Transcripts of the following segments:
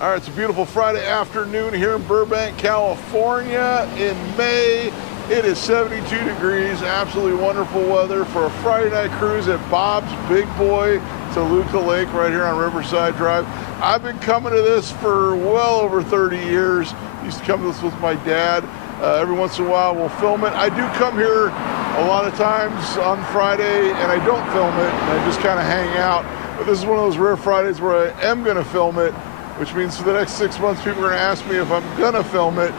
All right, it's a beautiful Friday afternoon here in Burbank, California in May. It is 72 degrees, absolutely wonderful weather for a Friday night cruise at Bob's Big Boy Toluca Lake right here on Riverside Drive. I've been coming to this for well over 30 years. Used to come to this with my dad. Every once in a while we'll film it. I do come here a lot of times on Friday and I don't film it and I just kind of hang out. But this is one of those rare Fridays where I am going to film it, which means for the next 6 months people are going to ask me if I'm going to film it.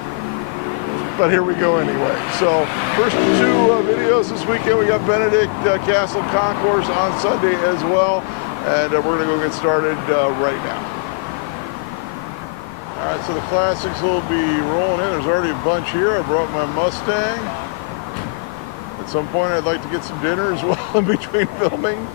But here we go anyway. So first two videos this weekend. We got Benedict Castle Concourse on Sunday as well. And we're going to go get started right now. All right, so the classics will be rolling in. There's already a bunch here. I brought my Mustang. At some point I'd like to get some dinner as well in between filming.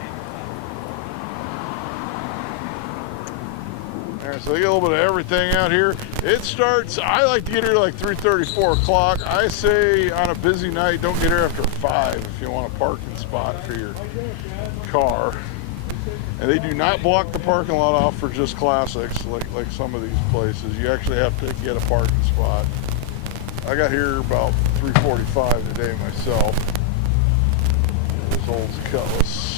So they get a little bit of everything out here. It starts, I like to get here like 3:30, 4 o'clock. I say on a busy night, don't get here after 5 if you want a parking spot for your car. And they do not block the parking lot off for just classics like some of these places. You actually have to get a parking spot. I got here about 3:45 today myself. This old Cutlass.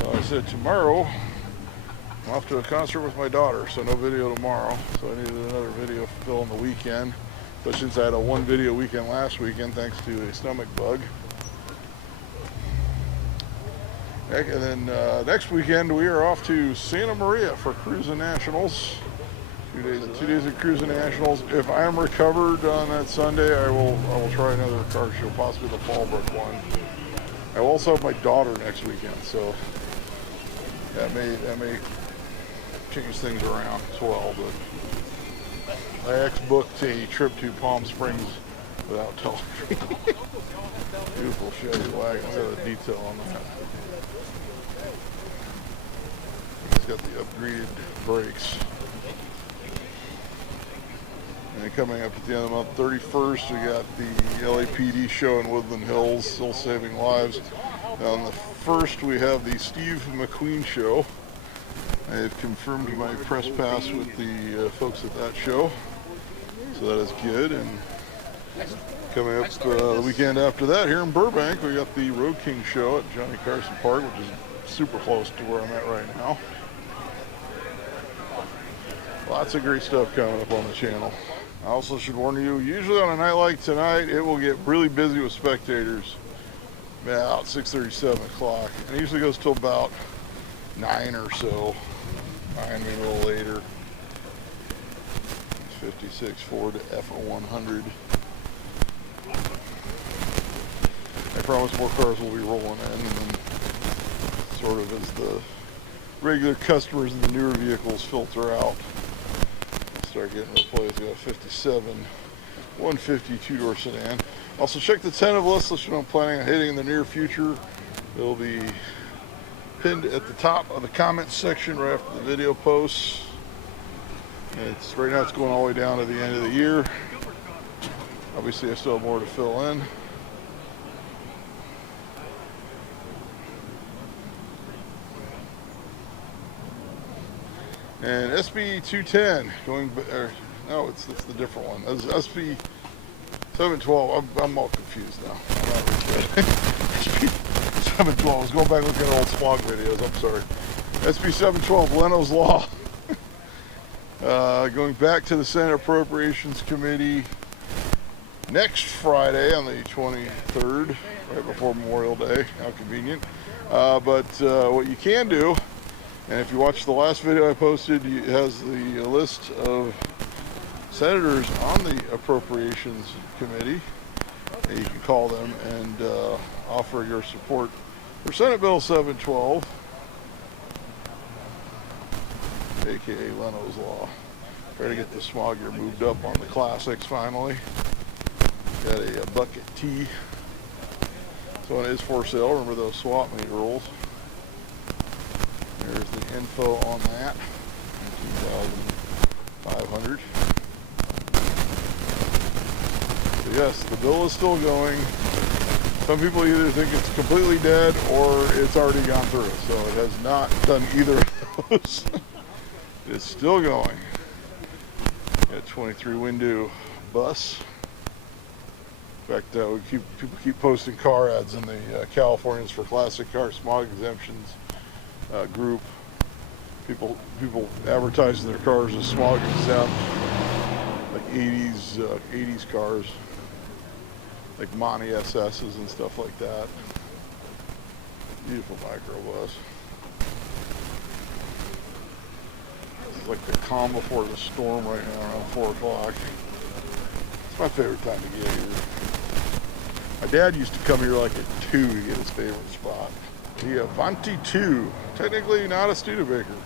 So I said tomorrow I'm off to a concert with my daughter, so no video tomorrow. So I needed another video to fill in the weekend. But since I had a one video weekend last weekend, thanks to a stomach bug. And then next weekend we are off to Santa Maria for Cruising Nationals. 2 days of Cruising Nationals. If I am recovered on that Sunday, I will try another car show, possibly the Fallbrook one. I will also have my daughter next weekend, so that may change things around as well. But I booked a trip to Palm Springs without telling me. Beautiful Chevy wagon. Look at the detail on that. It's got the upgraded brakes. And then coming up at the end of the month, 31st, we got the LAPD show in Woodland Hills, still saving lives. On the 1st, we have the Steve McQueen show. I have confirmed my press pass with the folks at that show, so that is good. And coming up the weekend after that, here in Burbank, we got the Road King show at Johnny Carson Park, which is super close to where I'm at right now. Lots of great stuff coming up on the channel. I also should warn you, usually on a night like tonight, it will get really busy with spectators about 6:30, 7 o'clock. And it usually goes till about 9 or so. 9, maybe a little later. 56 Ford F-100. I promise more cars will be rolling in, and sort of as the regular customers in the newer vehicles filter out, start getting replaced. We got a 57 150 two-door sedan. Also check the tentative list what I'm planning on hitting in the near future. It'll be pinned at the top of the comments section right after the video posts. Right now it's going all the way down to the end of the year. Obviously I still have more to fill in. And SB 210 going, no, it's the different one. That's SB 712. I'm all confused now. SB 712. I was going back looking at old slog videos. I'm sorry. SB 712, Leno's Law. Going back to the Senate Appropriations Committee next Friday on the 23rd, right before Memorial Day. How convenient. But what you can do, and if you watch the last video I posted, it has the list of senators on the Appropriations Committee. And you can call them and offer your support for Senate Bill 712, aka Leno's Law. Try to get the smog gear moved up on the classics finally. Got a bucket T. So it is for sale. Remember those swap meet rules. There's the info on that. 2,500. So yes, the bill is still going. Some people either think it's completely dead or it's already gone through. So it has not done either of those. It's still going. Got 23 window bus. In fact, people keep posting car ads in the Californians for Classic Car Smog Exemptions group. People advertising their cars as smog exempt, like 80s cars, like Monty SS's and stuff like that. Beautiful microbus. It's like the calm before the storm right now around 4 o'clock. It's my favorite time to get here. My dad used to come here like at 2 to get his favorite spot. The Avanti 2, technically not a Studebaker.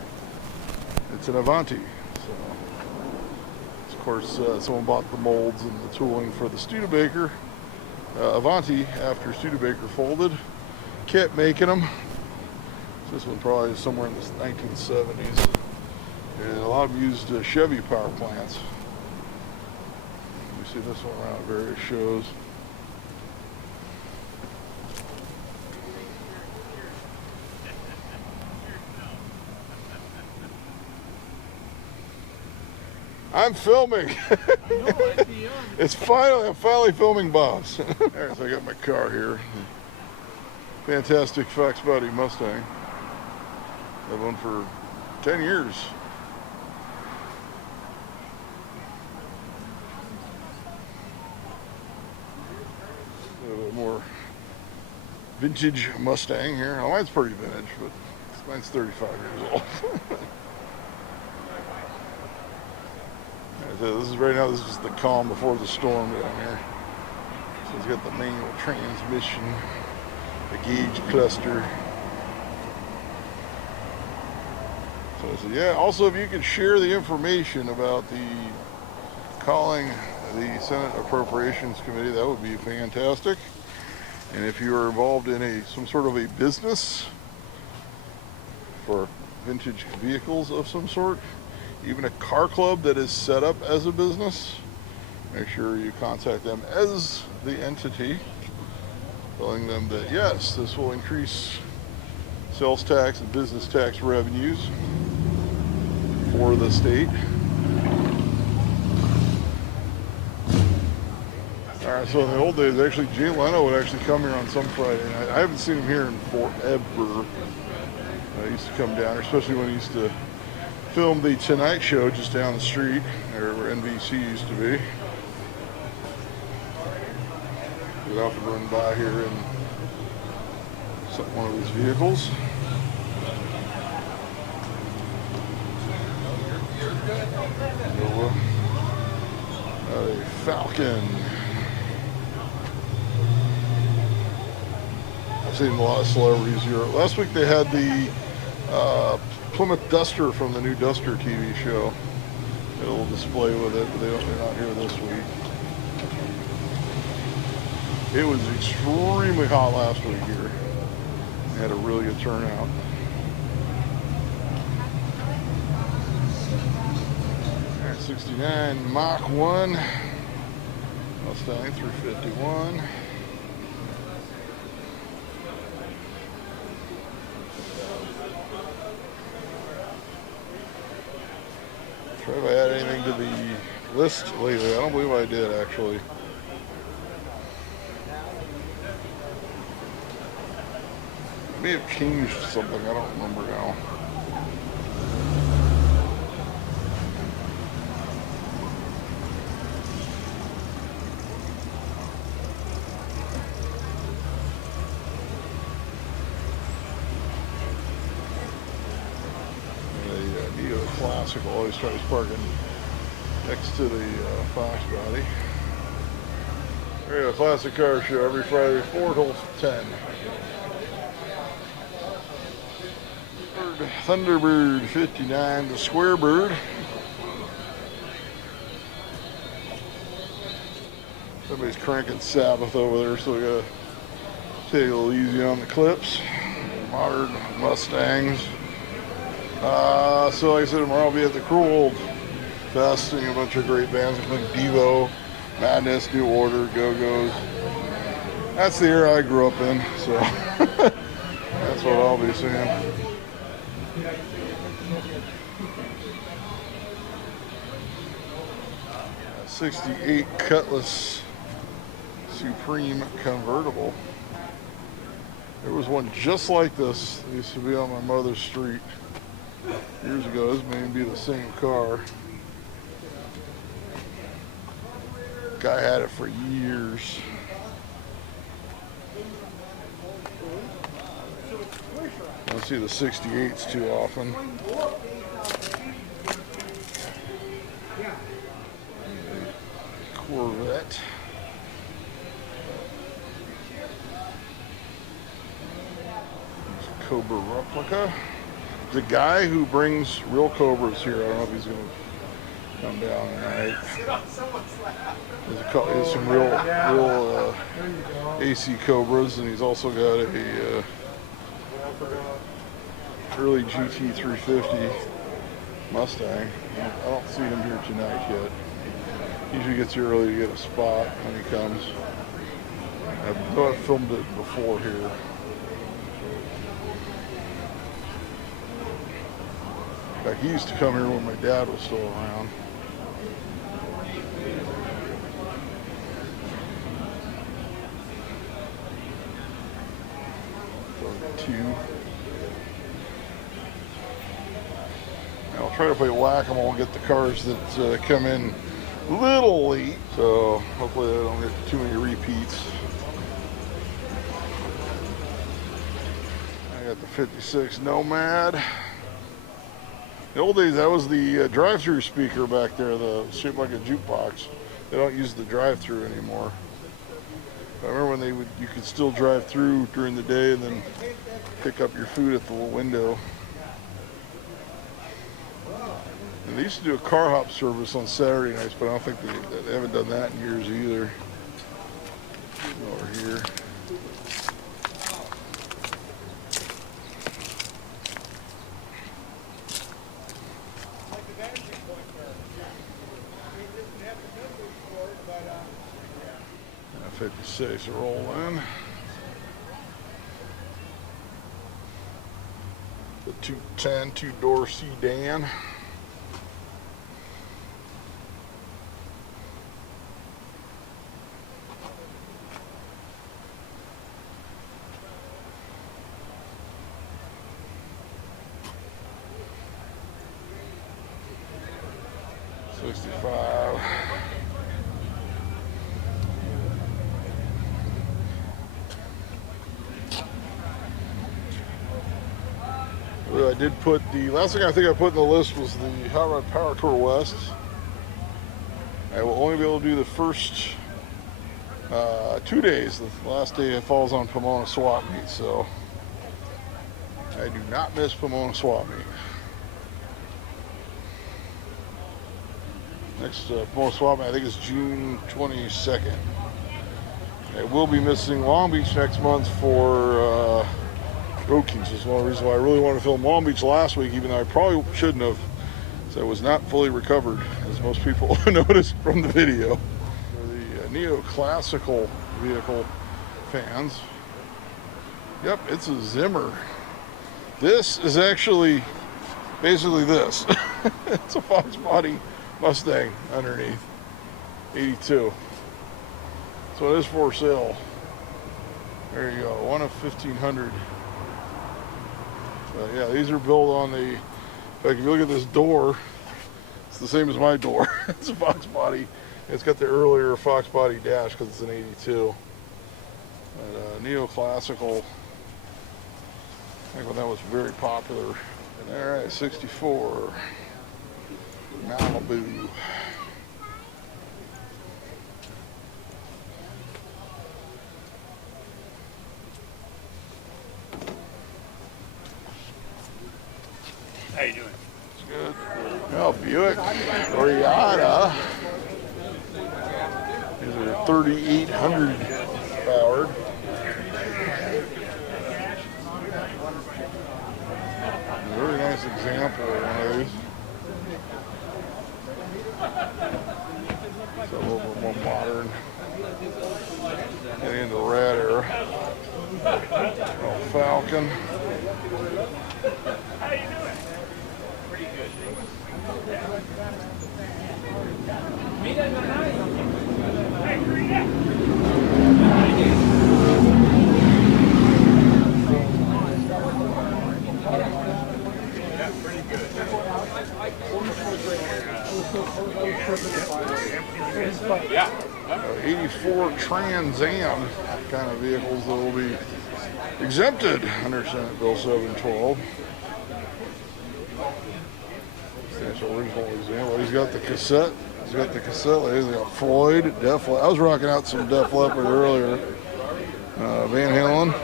It's an Avanti. So, of course, someone bought the molds and the tooling for the Studebaker. Avanti, after Studebaker folded, kept making them. So this one probably is somewhere in the 1970s. And a lot of them used Chevy power plants. You see this one around at various shows. I'm filming. I'm finally filming, boss. Alright, so I got my car here. Fantastic Fox Body Mustang. I've owned for 10 years. A little bit more vintage Mustang here. Oh, mine's pretty vintage, but mine's 35 years old. This is just the calm before the storm down here. So it's got the manual transmission, the gauge cluster. So yeah, also if you could share the information about the calling the Senate Appropriations Committee, that would be fantastic. And if you are involved in some sort of a business for vintage vehicles of some sort, even a car club that is set up as a business, make sure you contact them as the entity, telling them that yes, this will increase sales tax and business tax revenues for the state. Alright, so in the old days, actually, Jay Leno would actually come here on some Friday night. I haven't seen him here in forever. He used to come down here, especially when he used to film the Tonight Show just down the street, there where NBC used to be. We'd often run by here in one of his vehicles. A Falcon. I've seen a lot of celebrities here. Last week they had the Plymouth Duster from the new Duster TV show. Got a little display with it, but they're not here this week. It was extremely hot last week here. They had a really good turnout. Alright, 69 Mach 1 Mustang 351. Try if I add anything to the list lately. I don't believe I did, actually. I may have changed something. I don't remember now. Classic always tries parking next to the Fox Body. We have a classic car show every Friday, 4 till 10. Thunderbird 59, the Square Bird. Somebody's cranking Sabbath over there, so we gotta take it a little easy on the clips. Modern Mustangs. So like I said, tomorrow I'll be at the Cruel Old Fest, seeing a bunch of great bands, including Devo, Madness, New Order, Go-Go's. That's the era I grew up in, so that's what I'll be seeing. 68 Cutlass Supreme convertible. There was one just like this that used to be on my mother's street years ago. This may even be the same car. Guy had it for years. I don't see the 68s too often. Corvette. Cobra replica. The guy who brings real Cobras here, I don't know if he's going to come down tonight. There's some real AC Cobras, and he's also got a early GT 350 Mustang. I don't see him here tonight yet. Usually gets here early to get a spot when he comes. I know I filmed it before here. In fact, he used to come here when my dad was still around. I'll try to play whack-a-mole and get the cars that come in a little late, so hopefully I don't get too many repeats. I got the 56 Nomad. In the old days, that was the drive-through speaker back there, the shaped like a jukebox. They don't use the drive-through anymore. I remember when you could still drive through during the day and then pick up your food at the little window. And they used to do a car hop service on Saturday nights, but I don't think they haven't done that in years either. Over here. And a 56 roll in. The 210 two-door sedan. I did put the last thing I think I put in the list was the Hot Rod Power Tour West. I will only be able to do the first 2 days. The last day it falls on Pomona Swap Meet, so I do not miss Pomona Swap Meet. Next Pomona Swap Meet I think is June 22nd. I will be missing Long Beach next month for Road Kings. Is one of the reasons why I really wanted to film Long Beach last week, even though I probably shouldn't have, so I was not fully recovered, as most people noticed from the video. For the neoclassical vehicle fans, yep, it's a Zimmer. This is actually basically this. It's a Fox body Mustang underneath, 82. So it is for sale. There you go, one of 1,500. Yeah, these are built on the, like if you look at this door, it's the same as my door. It's a Fox body. It's got the earlier Fox body dash because it's an 82. But, neoclassical, I think when that was very popular. And all right, 64 Malibu. How you doing? It's good. Well, Buick Ariata. These are 3,800 powered. A very nice example of one of these. It's a little bit more modern. Getting into Rat era. Oh, Falcon. Yeah. 84 Trans Am kind of vehicles that will be exempted under Senate Bill 712. That's original example. He's got the cassette. He's got the cassette. He's got Floyd, Def Leppard. I was rocking out some Def Leppard earlier. Van Halen,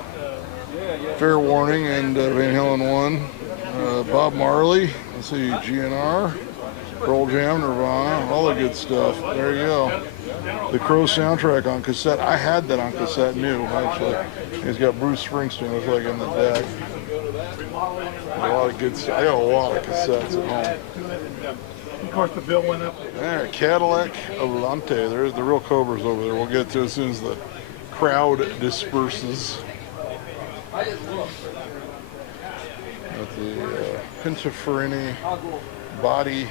Fair Warning, and Van Halen 1. Bob Marley. Let's see, GNR, Pearl Jam, Nirvana, all the good stuff. There you go. The Crow soundtrack on cassette. I had that on cassette new, actually. He's got Bruce Springsteen, looks like, in the deck. A lot of good stuff. I got a lot of cassettes at home. Of course, the bill went up. There, Cadillac Volante. There's the real Cobras over there. We'll get to it as soon as the crowd disperses. At the Pininfarina body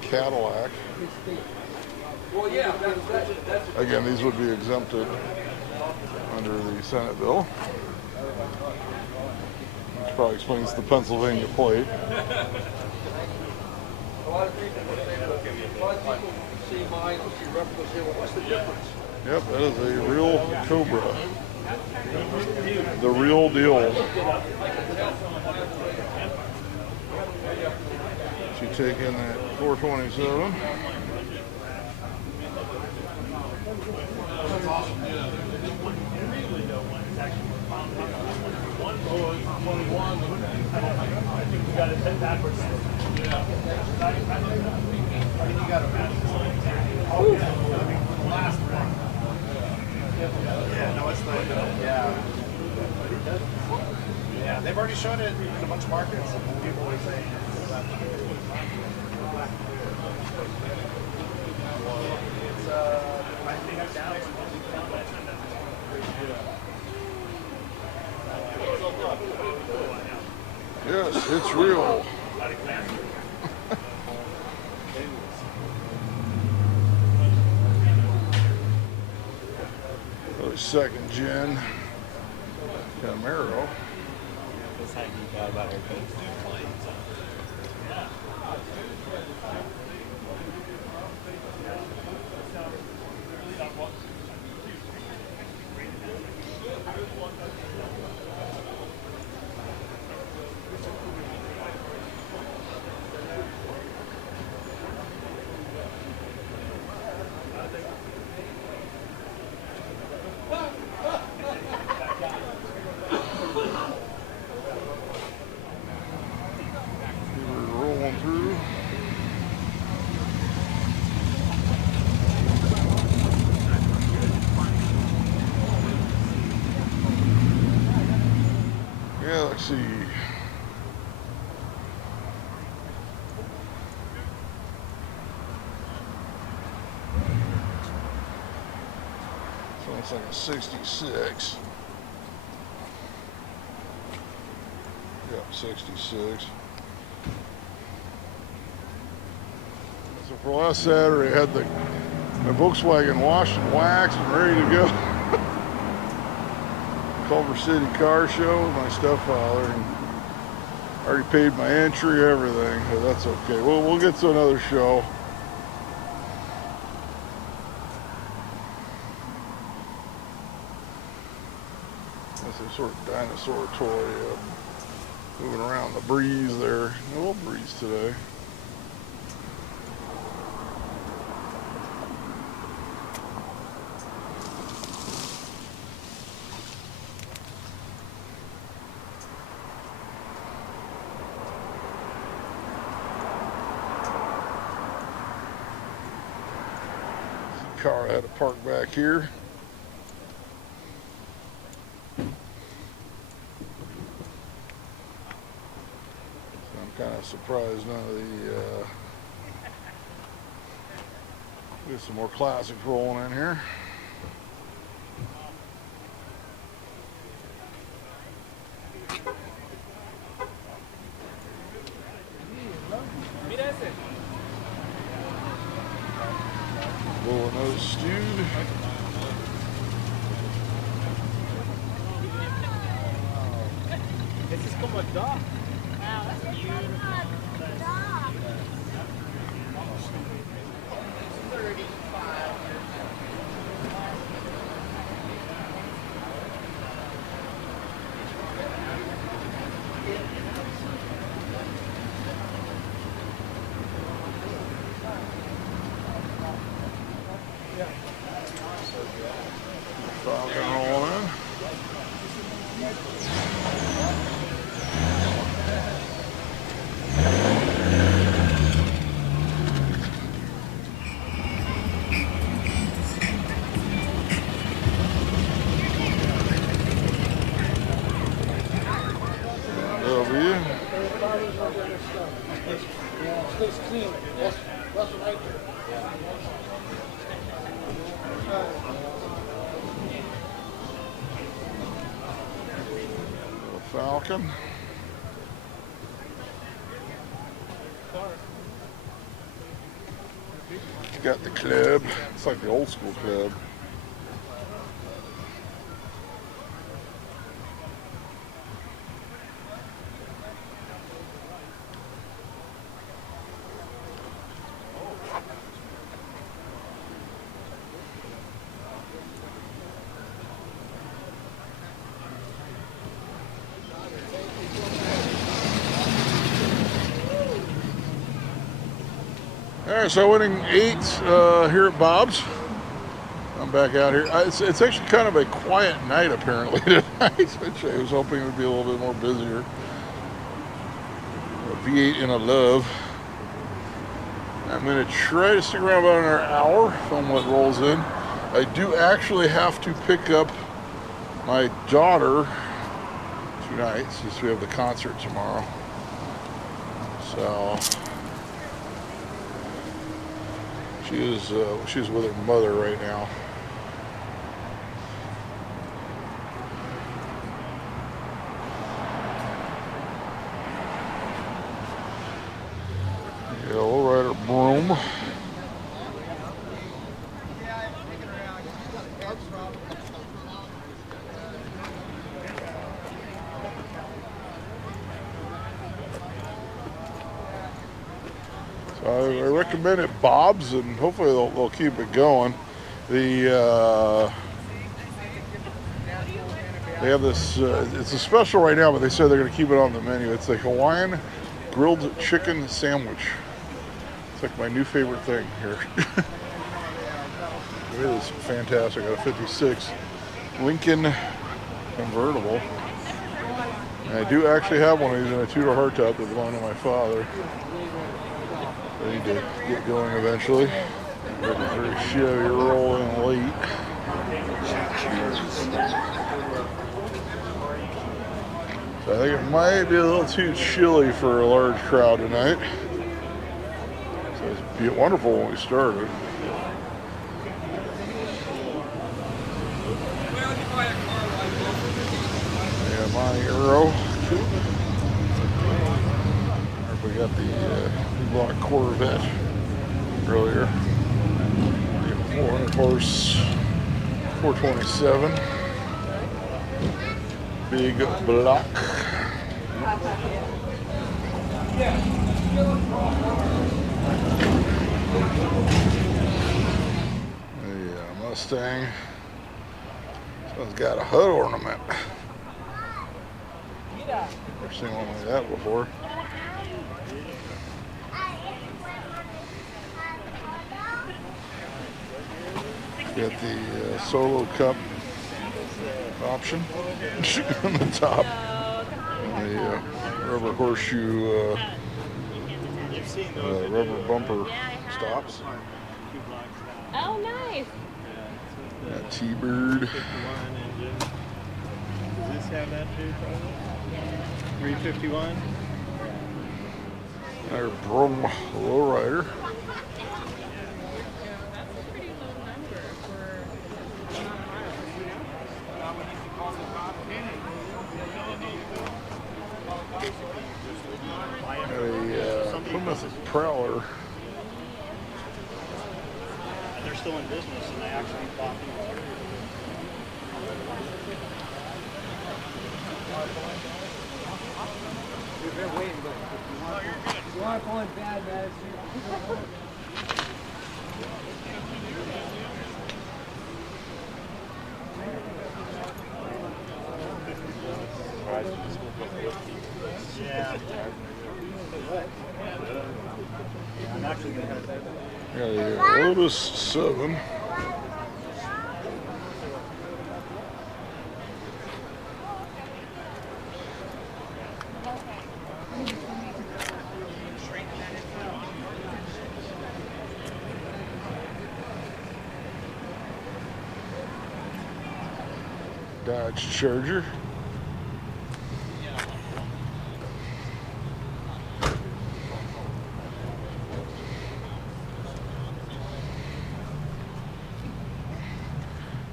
Cadillac. Again, these would be exempted under the Senate bill. Which probably explains the Pennsylvania plate. Yep, that is a real Cobra. The real deal. She take in that 427. Yeah, they've already shown it in a bunch of markets. People are saying Yes, it's real. Second gen Camaro. That's how you got about everything. Rolling through. Yeah, let's see. So it's like a 66. Yep, 66. So for last Saturday, I had my Volkswagen washed and waxed and ready to go. Culver City Car Show with my stepfather, and already paid my entry, everything, but that's okay. We'll get to another show. That's some sort of dinosaur toy moving around the breeze there. A little breeze today. Car I had to park back here. So I'm kind of surprised none of the Get some more classics rolling in here. Bull-nose stewed. This is como a dog. Wow, that's beautiful. Dog. Falcon rolling in. W. Falcon. Got the club. It's like the old school club. All right, so winning 8 here at Bob's. I'm back out here. It's actually kind of a quiet night apparently tonight, which I was hoping it would be a little bit more busier. A V8 and a Love. I'm going to try to stick around about another hour, film what rolls in. I do actually have to pick up my daughter tonight since we have the concert tomorrow. So she's with her mother right now. Yellow Rider Broom. So I recommend it Bob's, and hopefully they'll keep it going. They have this, it's a special right now, but they said they're going to keep it on the menu. It's a Hawaiian grilled chicken sandwich. It's like my new favorite thing here. It is fantastic. I got a 56 Lincoln convertible. And I do actually have one of these in a Tudor hardtop that belonged to my father. I need to get going eventually. Very Chevy rolling late. So I think it might be a little too chilly for a large crowd tonight. So it'd be wonderful when we started. Yeah, my Euro. We got the block Corvette earlier. The 400 horse 427. Big block. The Mustang. This one's got a HUD ornament. Never seen one like that before. Got the Solo Cup option on the top. And the rubber horseshoe, rubber bumper stops. Oh, nice. Got T-Bird. Does this have that too, probably? 351? Our Brum Lowrider. Prowler. And they're still in business, and they actually bought them. You've been waiting, but if you want to call it bad, man. Yeah. I'm actually going to have that. Got a Lotus 7. Dodge Charger.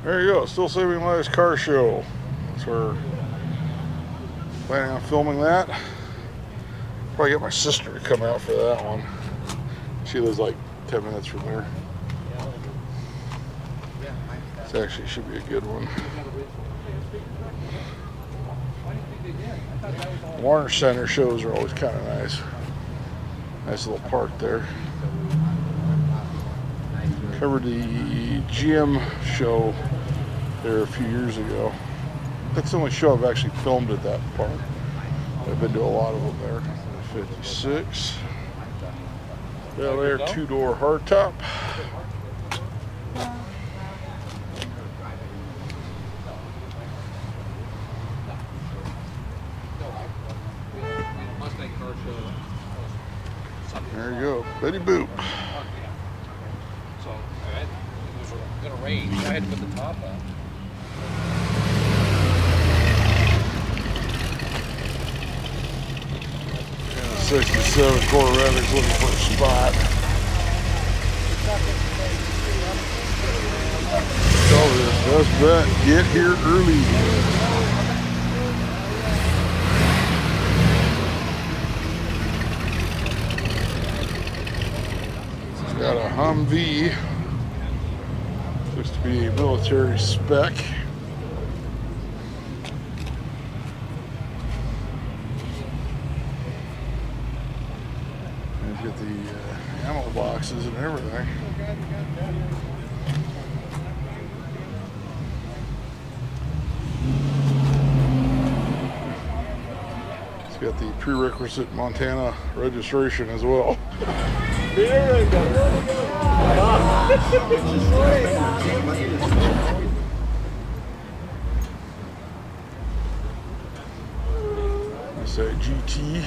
There you go, Still Saving Lives car show. So we're planning on filming that. Probably get my sister to come out for that one. She lives like 10 minutes from there. This actually should be a good one. Warner Center shows are always kind of nice. Nice little park there. Covered the GM show there a few years ago. That's the only show I've actually filmed at that park. I've been to a lot of them there. 56. Bel Air 2-door hardtop. There you go, Betty Boop. So, it was going to rain. I had to put the top on. 67 Corvette is looking for a spot. Tell this, best bet, get here early. It's got a Humvee. Looks to be a military spec. Get the ammo boxes and everything. It's got the prerequisite Montana registration as well. There we go. It's a GT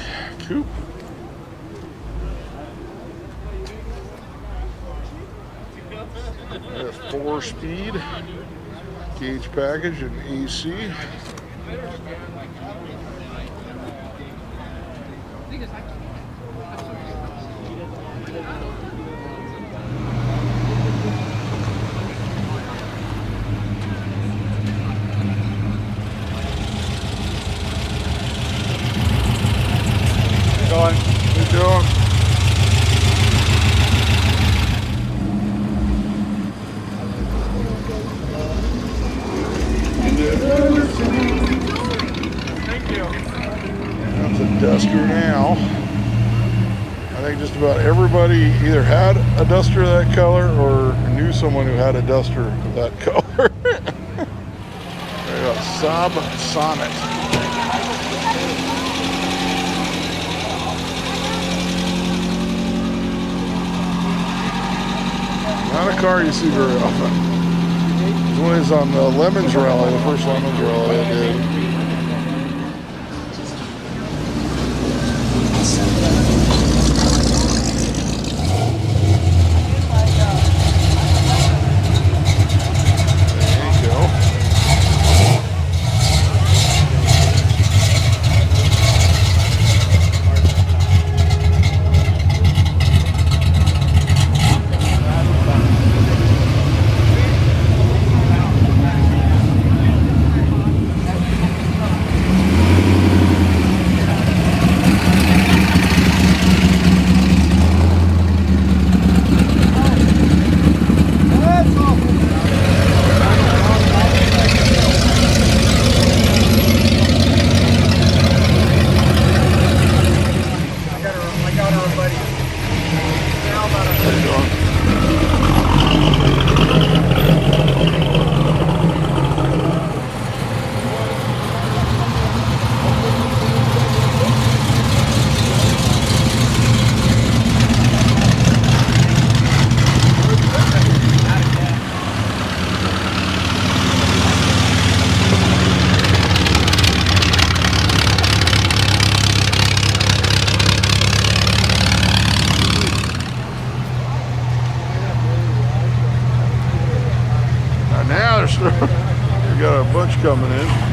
coupe. A 4-speed gauge package and AC. Going. Keep going. Thank you. That's a Duster now. I think just about everybody either had a Duster that color or knew someone who had a Duster that color. There you go, Saab Sonnet. Not a car you see very often. This one is on the Lemons Rally, the first Lemons Rally I did. coming in.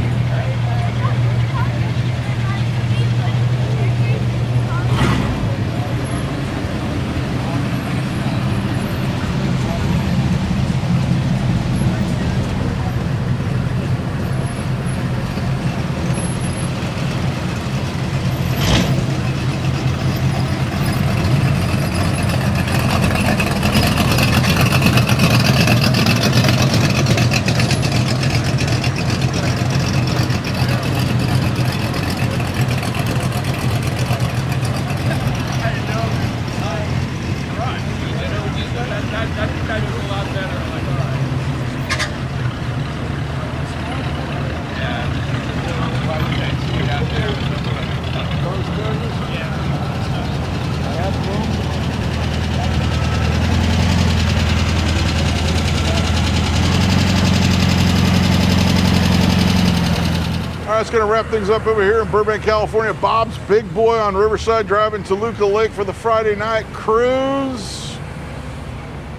All right, it's going to wrap things up over here in Burbank, California. Bob's Big Boy on Riverside, driving Toluca Lake for the Friday night cruise.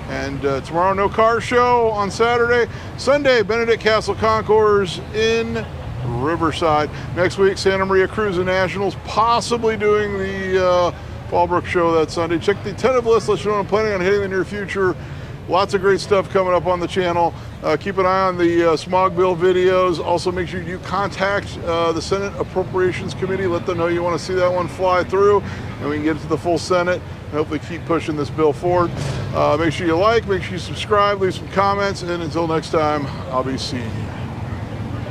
And tomorrow, no car show on Saturday. Sunday, Benedict Castle Concours in Riverside. Next week, Santa Maria Cruise and Nationals, possibly doing the Fallbrook show that Sunday. Check the tentative list, let you know what I'm planning on hitting in the near future. Lots of great stuff coming up on the channel. Keep an eye on the smog bill videos. Also, make sure you contact the Senate Appropriations Committee. Let them know you want to see that one fly through, and we can get it to the full Senate and hopefully keep pushing this bill forward. Make sure you like, make sure you subscribe, leave some comments, and until next time, I'll be seeing you.